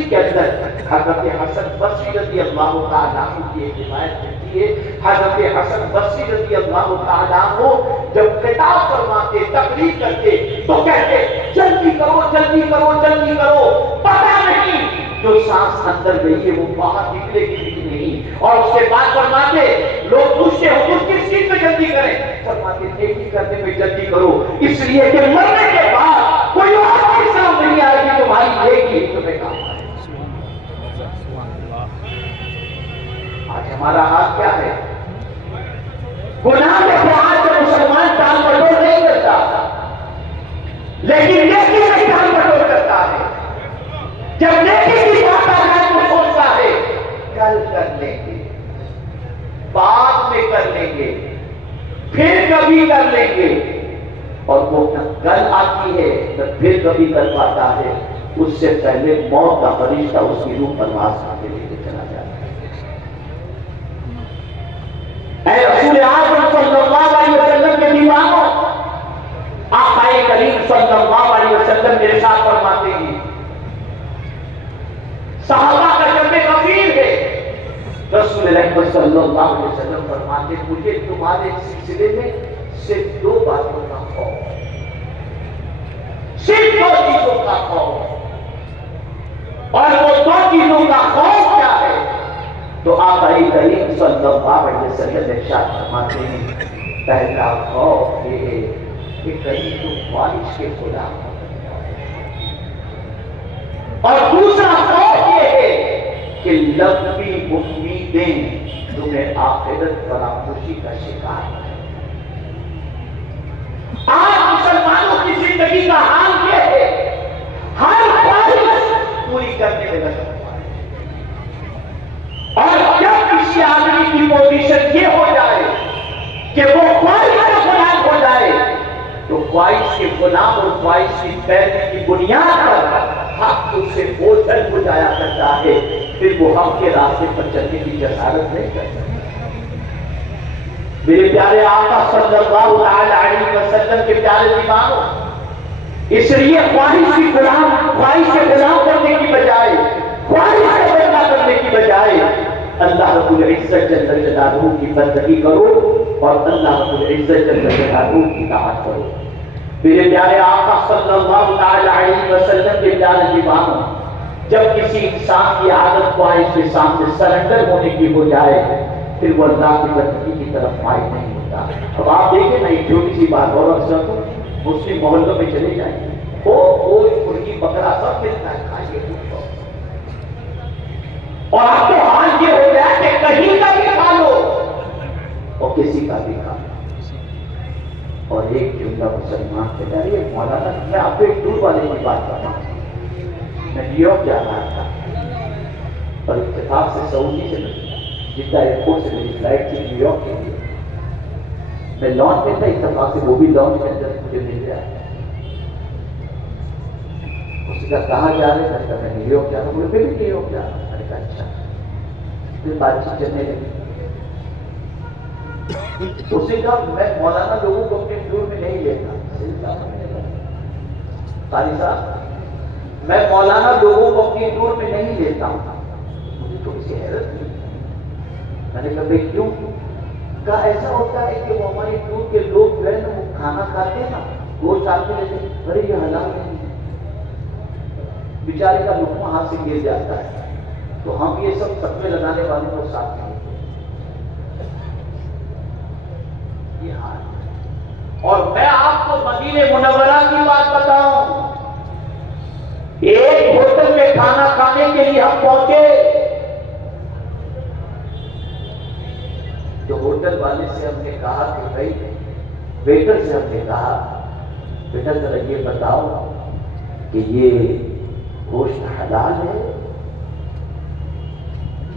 کے اندر حضرت حسن بصری رضی اللہ تعالیٰ عنہ کی ایک روایت ملتی ہے. حضرت حسن بصری رضی اللہ تعالیٰ عنہ جب خطاب فرماتے تقریر کرتے تو کہتے جلدی کرو جلدی کرو جلدی کرو، پتہ نہیں جو سانس اندر گئی ہے وہ باہر نکلے گی کہ نہیں. اور اس کے بعد فرماتے لوگ پوچھتے حضور کس چیز میں جلدی کریں؟ فرماتے نیکی کرنے میں جلدی کرو، اس لیے کہ مرنے کے بعد کوئی اور حساب نہیں آئے گی تمہاری نیکی تمہیں کام آئے. آج ہمارا حال کیا ہے؟ گناہ کے خیال سے مسلمان ٹال مٹول نہیں کرتا، لیکن نیکی میں ٹال مٹول کرتا ہے. جب نیکی کی بات آ جائے تو سوچتا ہے کل کر لیں گے، بعد میں کر لیں گے، پھر کبھی کر لیں گے. اور وہ کل آتی ہے تو پھر کبھی کر پاتا ہے، اس سے پہلے موت کا فرشتہ اس کی روح پرواز کرنے لے کے چلا جاتا ہے. اے رسول اعظم صلی اللہ علیہ وسلم کے دیوانوں، آقا کریم صلی اللہ علیہ وسلم میرے ساتھ فرماتے ہیں صحابہ کا جب غفیر ہے. رسول رحمت صلی اللہ علیہ وسلم فرماتے مجھے تمہارے سلسلے میں صرف دو باتوں کا خوف، صرف دو چیزوں کا خوف. اور وہ دو چیزوں کا خوف کیا ہے؟ تو آقا کریم صلی اللہ علیہ وسلم ارشاد فرماتے ہیں پہلا خوف یہ ہے کہ کہیں تم خواہش کے غلام نہ بن جاؤ، اور دوسرا خوف یہ ہے کہ لمبی امیدیں تمہیں آخرت فراموشی کا شکار ہے. آج مسلمانوں کی زندگی کا حال یہ ہے ہر خواہش پوری کرنے میں لگا ہوا ہے. اور جب کسی آدمی کی پوزیشن یہ ہو جائے کہ وہ خواہش کا غلام ہو جائے تو خواہش کے غلام اور خواہش کی پیروی کی بنیاد پر حق اس سے بوجھل ہو جایا کرتا ہے، پھر وہ حق کے راستے پر چلنے کی جسارت نہیں کر سکتا. میرے پیارے آقا صلی اللہ علیہ وسلم کے پیارے دیوانوں، اس لیے خواہش کے غلام کرنے کی بجائے، خواہش کا بندہ کرنے کی بجائے اللہ رب العزت جل جلالہ کی بندگی کرو اور اللہ رب العزت جل جلالہ کی اطاعت کرو. میرے پیارے آقا صلی اللہ علیہ وسلم کے پیارے دیوانوں، جب کسی انسان کی عادت خواہش کے سامنے سرنڈر ہونے کی ہو جائے پھر وہ اللہ کی بندگی کی طرف مائل نہیں ہوتا. اب آپ دیکھیں نا ایک چھوٹی سی بات اور اکثر تو مسلم محلوں میں چلے جائیں وہ گوشت مرغی بکرا سب ملتا ہے، کھائیے کچھ. اور اب تو حال یہ ہو گیا کہ کہیں کا بھی کھا لو اور کسی کا بھی کھا لو. اور ایک جملہ مسلمان کہتا ہے مولانا میں آپ کو ایک ٹور والے کی بات کرتا ہوں. میں نیو یارک جا رہا تھا اور اتفاق سے سعودی سے جدہ ایئرپورٹ سے میری فلائٹ تھی نیو یارک کے لیے. میں لانچ میں تھا، اتفاق سے وہ بھی لانچ کے اندر مجھے مل گیا. اس کا کہاں جا رہے تھا؟ میں نیو یارک جا رہا ہوں. مجھے بھی نیو یارک جا رہا ہوں. میں نے کہا اچھا. پھر بات چیت چلنے لگی. اس نے کہا میں مولانا لوگوں کو اپنے ٹور میں نہیں لیتا. قاری صاحب میں مولانا لوگوں کو اپنی ٹور میں نہیں لیتا ہوں. مجھے تھوڑی سی حیرت ہوئی. میں نے کہا بھائی کیوں؟ کہا ایسا ہوتا ہے کہ وہ ہماری ٹور کے لوگ جو ہے نا وہ کھانا کھاتے ہیں نا گوشت آتے لیتے ارے یہ حلال نہیں ہے، بیچارے کا لقمہ ہاتھ سے گر جاتا ہے تو ہم یہ سب صدقے لگانے والوں کو ساتھ نہیں. یہ حال. اور میں آپ کو مدینہ منورہ کی بات بتاؤں، ایک ہوٹل میں کھانا کھانے کے لیے ہم پہنچے تو ہوٹل والے سے ہم نے کہا کہ بھائی ویٹر سے ہم نے کہا بیٹا ذرا یہ بتاؤ کہ یہ گوشت حلال ہے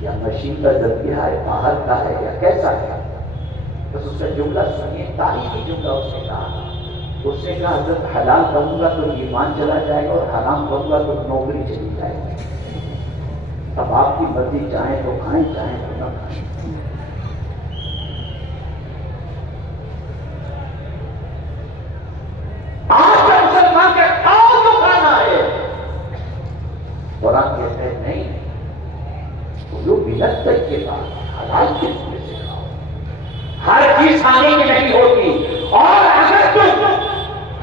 یا مشین کا ذریعہ ہے، باہر کا ہے یا کیسا ہے؟ بس اس کا جملہ سنیے، تاریخی جملہ اس نے کہا. اس نے کہا حضرت حلال کہوں گا تو ایمان چلا جائے گا اور حرام کہوں گا تو نوکری چلی جائے گی. اب آپ کی مرضی، چاہیں تو کھائیں چاہیں تو نہ کھائیں. آج مسلمان کے کھاؤ تو کھانا ہے. قرآن کہتا ہے نہیں، کلوا من الطیبات، حلال چیز میں سے کھاؤ، ہر چیز کھانے کی نہیں ہوتی، اور اگر تم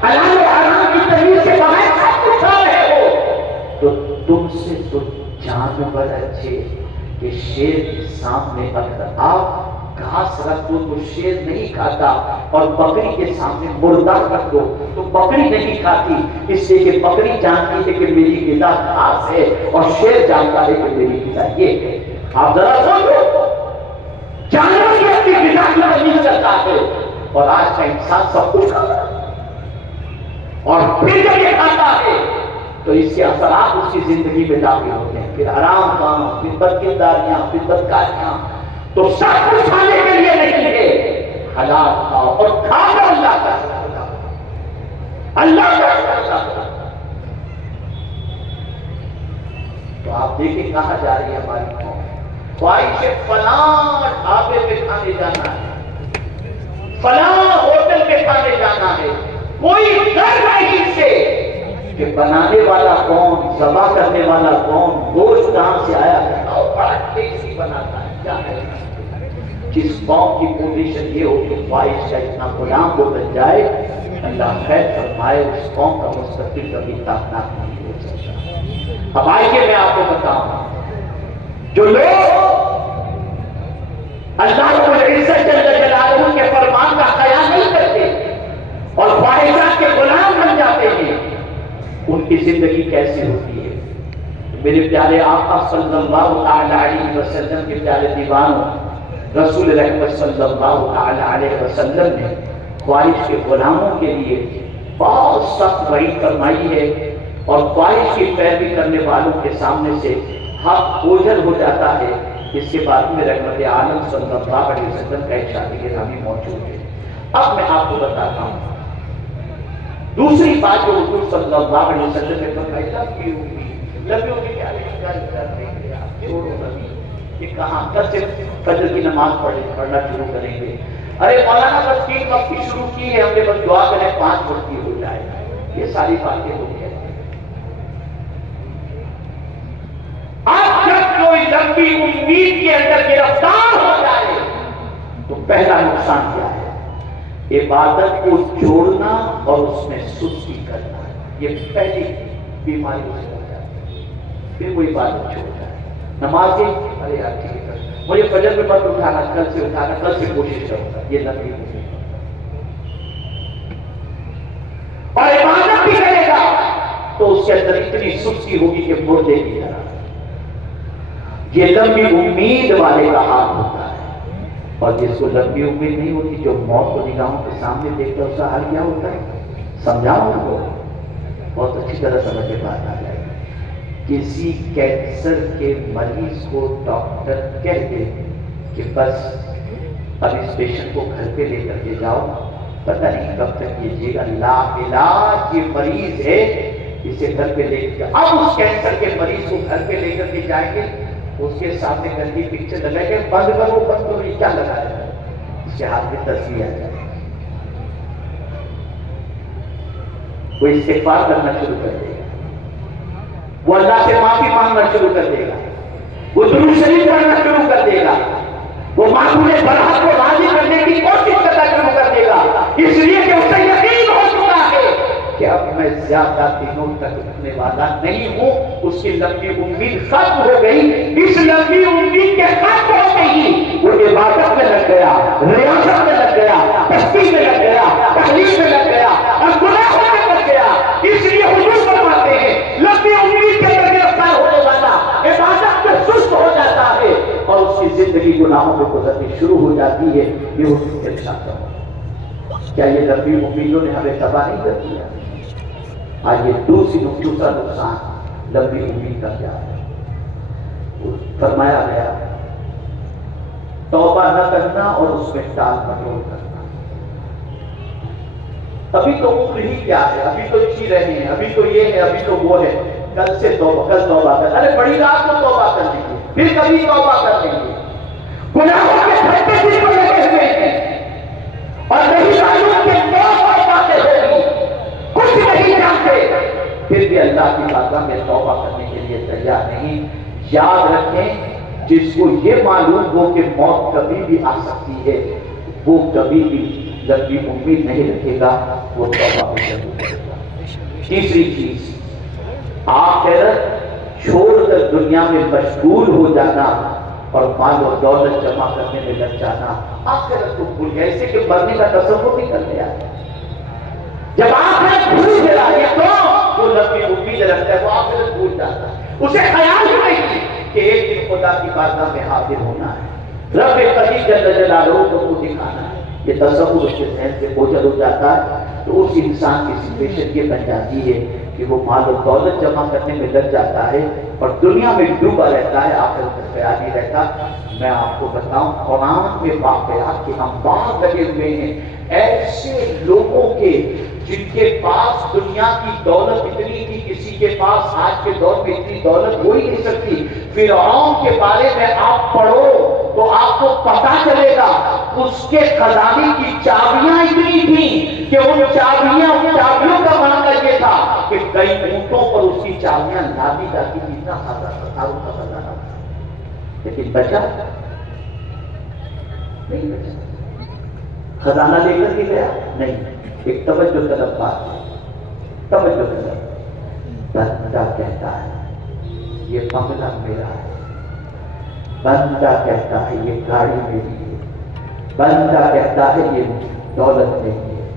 حلال و حرام کی تمیز سے بغیر سب کچھ کھا رہے ہو تو تم سے تو جانور اچھے کہ شیر سامنے اگر آپ گھاس رکھ دو تو شیر نہیں کھاتا، اور بکری کے سامنے مردہ رکھ دو تو بکری نہیں کھاتی، اس لیے کہ بکری جانتی ہے کہ میری غذا گھاس ہے اور شیر جانتا ہے کہ میری غذا یہ ہے۔ آپ ذرا سوچو، جانور کی اپنی غذا کی تمیز کرتا ہے، اور آج کا انسان سب کچھ کھاتا ہے، اور پھر جب یہ کھاتا ہے تو اس کے اثرات اس کی زندگی میں داخل ہوتے ہیں، پھر حرام کام، پھر بدکرداریاں، پھر بدکاریاں۔ تو سب کچھ کھانے کے لیے نہیں ہے، حلال کھاؤ، اور کھا کر اللہ کا شکر کرو، اللہ کا شکر کرو۔ تو آپ دیکھیں کہاں جا رہی ہے ہماری قوم، خواہش فلاں ڈھابے پہ کھانے جانا ہے، فلاں ہوٹل پہ کھانے جانا ہے، کوئی ڈر نہیں سے کہ بنانے والا کون، ذبح کرنے والا کون، گوشت کہاں سے آیا ہے، اور بڑا ٹیسٹی بناتا ہے، کیا ہے۔ جس قوم کی پوزیشن یہ ہو کہ خواہش کا اتنا غلام وہ بن جائے، اللہ خیر فرمائے، اس قوم کا مستقبل کبھی تابناک نہیں ہو سکتا۔ اب آئیے میں آپ کو بتاؤں، جو لوگ اللہ رب العزت جل جلالہ کے فرمان کا خیال نہیں کرتے اور خواہشات کے غلام بن جاتے ہیں، ان کی زندگی کیسی ہوتی ہے۔ میرے پیارے آقا صلی اللہ علیہ وسلم کے پیارے دیوانوں، رسول رحمت صلی اللہ علیہ وسلم نے خواہش کے غلاموں کے لیے بہت سخت وعید فرمائی ہے، اور خواہش کی پیروی کرنے والوں کے سامنے سے حق اوجھل ہو جاتا ہے۔ اس کے بعد میں رحمت عالم صلی اللہ علیہ وسلم کا ارشاد گرامی موجود ہے۔ اب میں آپ کو بتاتا ہوں دوسری بات جو حضور صلی اللہ علیہ وسلم نے فرمائی، لبی ہوگی کیا چھوڑو نبی، یہ کہاں کل سے فجر کی نماز پڑھنا شروع کریں گے، ارے مولانا بس 3 وقت کی شروع کی ہے، ہم نے بس دعا کریں 5 وقت کی ہو جائے، یہ ساری باتیں ہو گئی۔ اب جب کوئی لمبی امید کے اندر گرفتار ہو جائے تو پہلا نقصان کیا ہے؟ عبادت کو چھوڑنا اور اس میں سستی کرنا، یہ پہلی بیماری اس کو ہو جاتی ہے۔ پھر وہ عبادت چھوڑتا ہے، نماز ارے یار ٹھیک ہے مجھے فجر میں مت اٹھانا، کل سے اٹھانا، کل سے کوشش کروں گا، یہ لمبی امید، اور عبادت بھی کرے گا تو اس کے اندر اتنی سستی ہوگی کہ مردے کی طرح۔ یہ لمبی امید والے کا حال ہوتا ہے، اور جس کو لمبی امید نہیں ہوتی، جو موت کو نگاہوں کے سامنے دیکھتا ہے، اس کا حال کیا ہوتا ہے؟ سمجھاؤں کو بہت اچھی طرح سمجھ کے بات آ جائے گی۔ کسی کینسر کے مریض کو ڈاکٹر کہہ دے کہ بس اب اس پیشنٹ کو گھر پہ لے کر کے جاؤ، پتہ نہیں کب تک کیجیے گا، لا علاج یہ مریض ہے، اسے گھر پہ لے کر، اب اس کینسر کے مریض کو گھر پہ لے کر کے جائیں گے، اس کے سامنے گندی پکچر لگائے گے، بند کرو بند کرو، یہ کیا لگایا ہے، اس کے ہاتھ میں تصویر آ جائے، وہ استغفار کرنا شروع کر دے گا، وہ اللہ سے معافی مانگنا شروع کر دے گا، وہ درود شریف پڑھنا شروع کر دے گا، وہ معقول برحق کو راضی کرنے کی کوشش کرنا شروع کر دے گا، اس لیے کہ اسے یقین ہو چکا ہے کہ اب میں زیادہ دنوں تک رکنے والا نہیں ہوں، اس کی لمبی امید ختم ہو گئی۔ اس لمبی امید کے ختم ہوتے ہی وہ عبادت میں لگ گیا، ریاضت میں لگ گیا، تسبیح میں لگ گیا، تحلیل میں لگ گیا، اور گناہوں میں لگ گیا۔ اس لیے حضور فرماتے ہیں لمبی امید کے اندر گرفتار ہونے والا عبادت میں سست ہو جاتا ہے، اور اس کی زندگی گناہوں میں گزرنی شروع ہو جاتی ہے۔ یہ حضور کے ارشاد ہے۔ کیا یہ لمبی امیدوں نے ہمیں تباہ نہیں کر دیا؟ آج یہ دوسرا نقصان لمبی امید کا کیا ہے؟ فرمایا گیا توبہ نہ کرنا اور اس میں ٹال مٹول کرنا۔ ابھی تو عمر ہی کیا ہے، ابھی تو جی رہے ہیں، ابھی تو یہ ہے، ابھی تو وہ ہے، کل سے توبہ، کل توبہ کر، ارے بڑی رات کو توبہ کر لیں گے، پھر کبھی توبہ کر لیں گے، گناہوں کے پھٹے دل کو لگے ہوئے ہیں، اور نہیں معلوم کہ موت اور باتیں ہوگی، کچھ نہیں جانتے، پھر بھی اللہ کی بارگاہ میں توبہ کرنے کے لیے تیار نہیں. یاد رکھیں جس کو یہ معلوم ہو کہ موت کبھی بھی آ سکتی ہے وہ کبھی بھی لمبی امید نہیں رکھے گا, وہ توبہ بھی ضرور کرے گا. تیسری چیز, آخرت چھوڑ کر دنیا میں مشغول ہو جانا اور مال و دولت جمع کرنے میں لگ جانا. آخرت کو بھول گیا, ایسے کہ مرنے کا تصور نہیں کر لیا. جب آخرت بھول گیا یہ تو وہ لمبی امید رکھتا ہے, وہ آخرت بھول جاتا ہے. اسے خیال ہی نہیں کہ ایک دن خدا کی بارگاہ میں حاضر ہونا ہے, رب قدیر جل جلالہ کو دکھانا ہے. یہ تصور اس کے ذہن سے اوجھل ہو جاتا ہے تو اس انسان کی سچویشن یہ بن جاتی ہے کہ وہ مال و دولت جمع کرنے میں لگ جاتا ہے اور دنیا میں ڈوبا رہتا ہے, آخرت کا خیال نہیں رہتا. میں آپ کو بتاؤں قرآن میں واقعات کے انبار لگے ہوئے ہیں ایسے لوگوں کے جن کے پاس دنیا کی دولت اتنی تھی, کسی کے پاس آج کے دور میں اتنی دولت ہو ہی نہیں سکتی. فرعون کے بارے میں آپ پڑھو تو آپ کو پتا چلے گا اس کے خزانے کی چابیاں اتنی تھیں کہ ان چابیوں کا معنی یہ تھا کہ کئی اونٹوں پر اس کی چابیاں لادی جاتی تھی. اتنا ہزاروں کا خزانہ, لیکن بچا نہیں, بچا. خزانہ لے کر کے گیا نہیں. ایک توجہ طلب بات ہے, توجہ طلب. بندہ کہتا ہے یہ بنگلہ میرا ہے, بندہ کہتا ہے یہ گاڑی میری ہے, بندہ کہتا ہے یہ دولت میری ہے,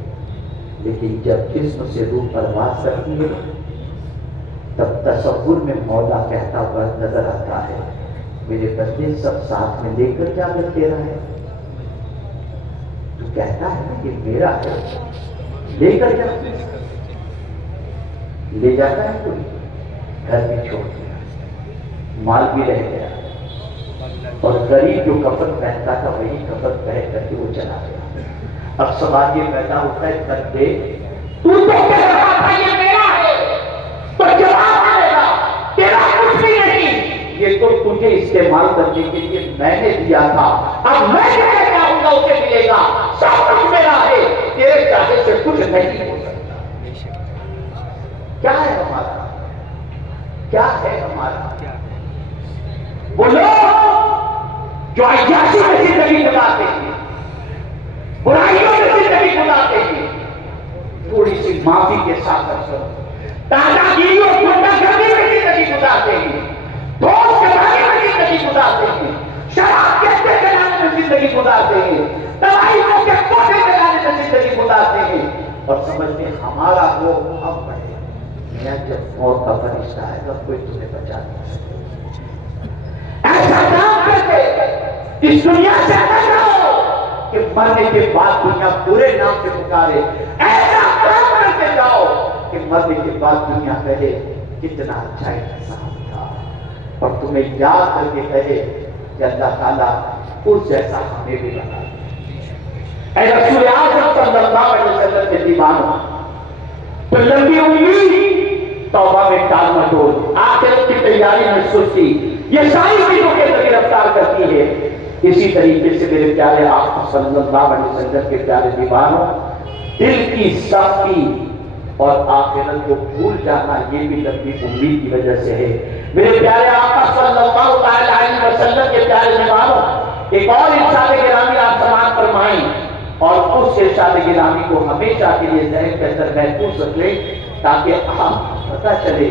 لیکن جب جسم سے روح پرواز کرتی ہے تب تصور میں مولا کہتا ہوا نظر آتا ہے میرے بندے سب ساتھ میں لے کر جا کر تیرا ہے. تو کہتا ہے کہ میرا ہے, لے کر جا. لے جاتا ہے کوئی, گھر بھی چھوڑ دیا, مال بھی رہ گیا, اور غریب جو کفن پہنتا تھا وہی کفن پہن کر کے وہ چلا گیا. اب سوال یہ پیدا ہوتا ہے بندے تو کہہ رہا تھا یہ میرا ہے, تو جواب آئے گا تیرا کچھ بھی نہیں, یہ تو تجھے استعمال کرنے کے لیے میں نے دیا تھا, اب میں جسے چاہوں گا اسے ملے گا. سب کچھ میرا ہے, تیرے چاہے سے کچھ نہیں ہو سکتا. کیا ہے ہمارا, کیا ہے ہمارا؟ وہ لوگ جو عیاشی میں زندگی گزارتے ہیں, برائیوں میں زندگی گزارتے ہیں, تھوڑی سی معافی کے ساتھ اکثر دادا گیری اور گنڈا گردی میں زندگی گزارتے ہیں, دوست کمانے میں زندگی گزارتے ہیں, شراب کے اڈے چلانے میں زندگی گزارتے ہیں, دوائیوں کے کوٹے چلانے میں زندگی گزارتے ہیں, اور سمجھتے ہیں ہمارا وہ ہم بڑھے. میں جب موت کا فرشتہ آئے گا کوئی تمہیں بچا نہیں سکے. ایسا کام کرتے اس دنیا سے نہ جاؤ کہ مرنے کے بعد دنیا پورے نام سے پکارے. ایسا کام کرتے جاؤ کہ مرنے کے بعد دنیا کہے کتنا اچھا انسان تھا, اور تمہیں یاد کر کے کہے کہ اللہ تعالیٰ اس جیسا ہمیں بھی بنا. اے رسول اعظم صلی اللہ علیہ وسلم کے دیوانوں, تو لمبی امید توبہ میں ٹال مٹول, آخرت کی تیاری میں سستی, یہ ساری چیزوں کے اندر گرفتار کرتی ہے. اسی طریقے سے میرے پیارے آقا صلی اللہ علیہ وسلم کے پیارے دیوانوں, دل کی سختی اور آخرت کو بھول جانا یہ بھی لمبی امید کی وجہ سے ہے. میرے پیارے آقا صلی اللہ علیہ وسلم کے پیارے دیوانوں, ایک اور ارشاد گرامی آپ سماعت فرمائیں, اور اس ارشاد گرامی کو ہمیشہ کے لیے ذہن کے اندر محفوظ رکھ لیں تاکہ آپ پتہ چلے